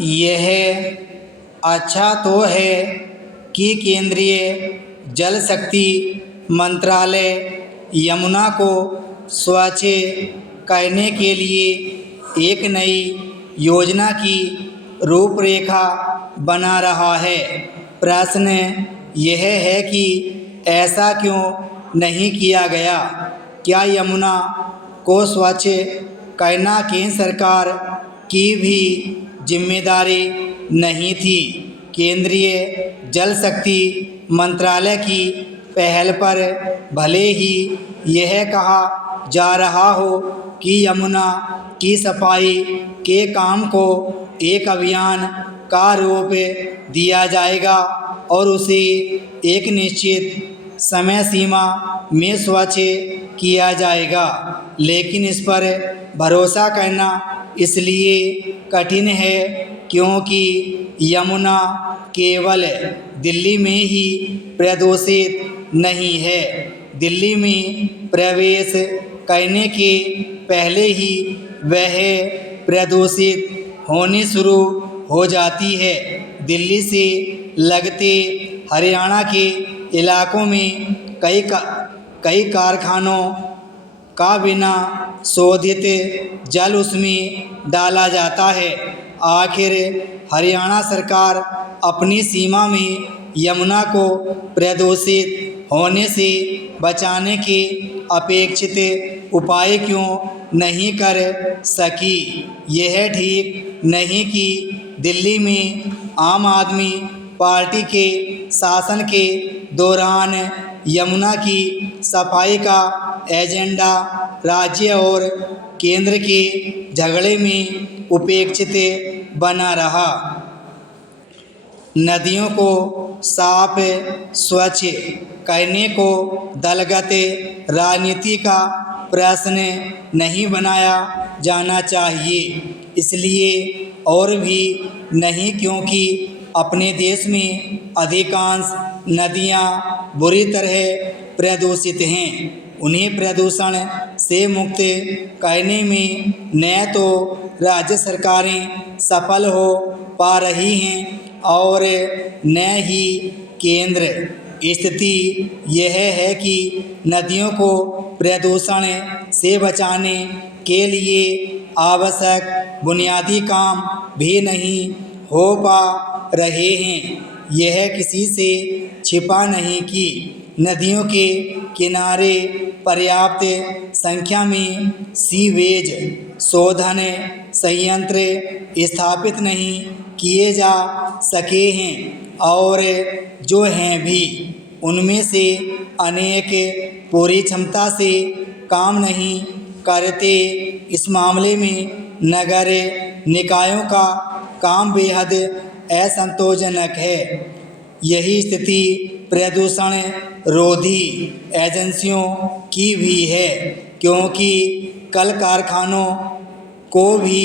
यह अच्छा तो है कि केंद्रीय जल शक्ति मंत्रालय यमुना को स्वच्छ करने के लिए एक नई योजना की रूपरेखा बना रहा है। प्रश्न यह है कि ऐसा क्यों नहीं किया गया? क्या यमुना को स्वच्छ करना केंद्र सरकार की भी जिम्मेदारी नहीं थी? केंद्रीय जल शक्ति मंत्रालय की पहल पर भले ही यह कहा जा रहा हो कि यमुना की सफाई के काम को एक अभियान का रूप दिया जाएगा और उसे एक निश्चित समय सीमा में स्वच्छ किया जाएगा, लेकिन इस पर भरोसा करना इसलिए कठिन है क्योंकि यमुना केवल दिल्ली में ही प्रदूषित नहीं है। दिल्ली में प्रवेश करने के पहले ही वह प्रदूषित होने शुरू हो जाती है। दिल्ली से लगते हरियाणा के इलाकों में कई कारखानों का बिना शोधित जल उसमें डाला जाता है। आखिर हरियाणा सरकार अपनी सीमा में यमुना को प्रदूषित होने से बचाने के अपेक्षित उपाय क्यों नहीं कर सकी? यह ठीक नहीं कि दिल्ली में आम आदमी पार्टी के शासन के दौरान यमुना की सफाई का एजेंडा राज्य और केंद्र के झगड़े में उपेक्षित बना रहा। नदियों को साफ स्वच्छ करने को दलगत राजनीति का प्रश्न नहीं बनाया जाना चाहिए, इसलिए और भी नहीं क्योंकि अपने देश में अधिकांश नदियां बुरी तरह प्रदूषित हैं। उन्हें प्रदूषण से मुक्त करने में न तो राज्य सरकारें सफल हो पा रही हैं और न ही केंद्र। स्थिति यह है कि नदियों को प्रदूषण से बचाने के लिए आवश्यक बुनियादी काम भी नहीं हो पा रहे हैं। यह किसी से छिपा नहीं कि नदियों के किनारे पर्याप्त संख्या में सीवेज शोधन संयंत्र स्थापित नहीं किए जा सके हैं और जो हैं भी उनमें से अनेक पूरी क्षमता से काम नहीं करते। इस मामले में नगर निकायों का काम बेहद असंतोषजनक है। यही स्थिति प्रदूषण रोधी एजेंसियों की भी है, क्योंकि कल कारखानों को भी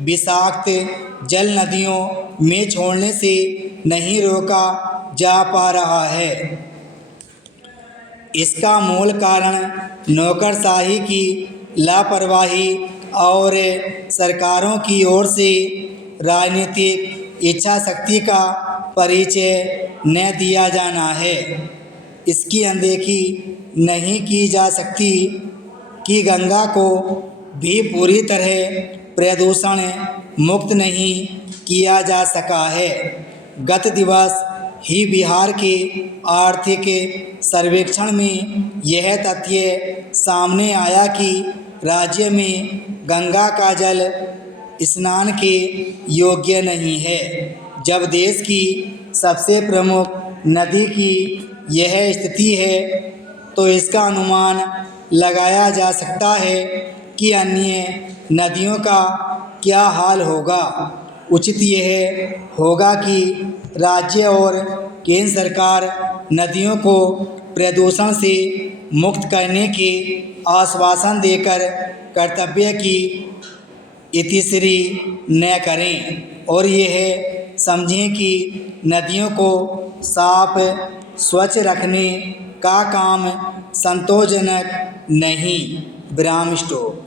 विषाक्त जल नदियों में छोड़ने से नहीं रोका जा पा रहा है। इसका मूल कारण नौकरशाही की लापरवाही और सरकारों की ओर से राजनीतिक इच्छा शक्ति का परिचय न दिया जाना है। इसकी अनदेखी नहीं की जा सकती कि गंगा को भी पूरी तरह प्रदूषण मुक्त नहीं किया जा सका है। गत दिवस ही बिहार के आर्थिक सर्वेक्षण में यह तथ्य सामने आया कि राज्य में गंगा का जल स्नान के योग्य नहीं है। जब देश की सबसे प्रमुख नदी की यह स्थिति है तो इसका अनुमान लगाया जा सकता है कि अन्य नदियों का क्या हाल होगा। उचित यह होगा कि राज्य और केंद्र सरकार नदियों को प्रदूषण से मुक्त करने के आश्वासन देकर कर्तव्य की इतिश्री न करें और यह समझें कि नदियों को साफ स्वच्छ रखने का काम संतोषजनक नहीं। विराम स्टॉप।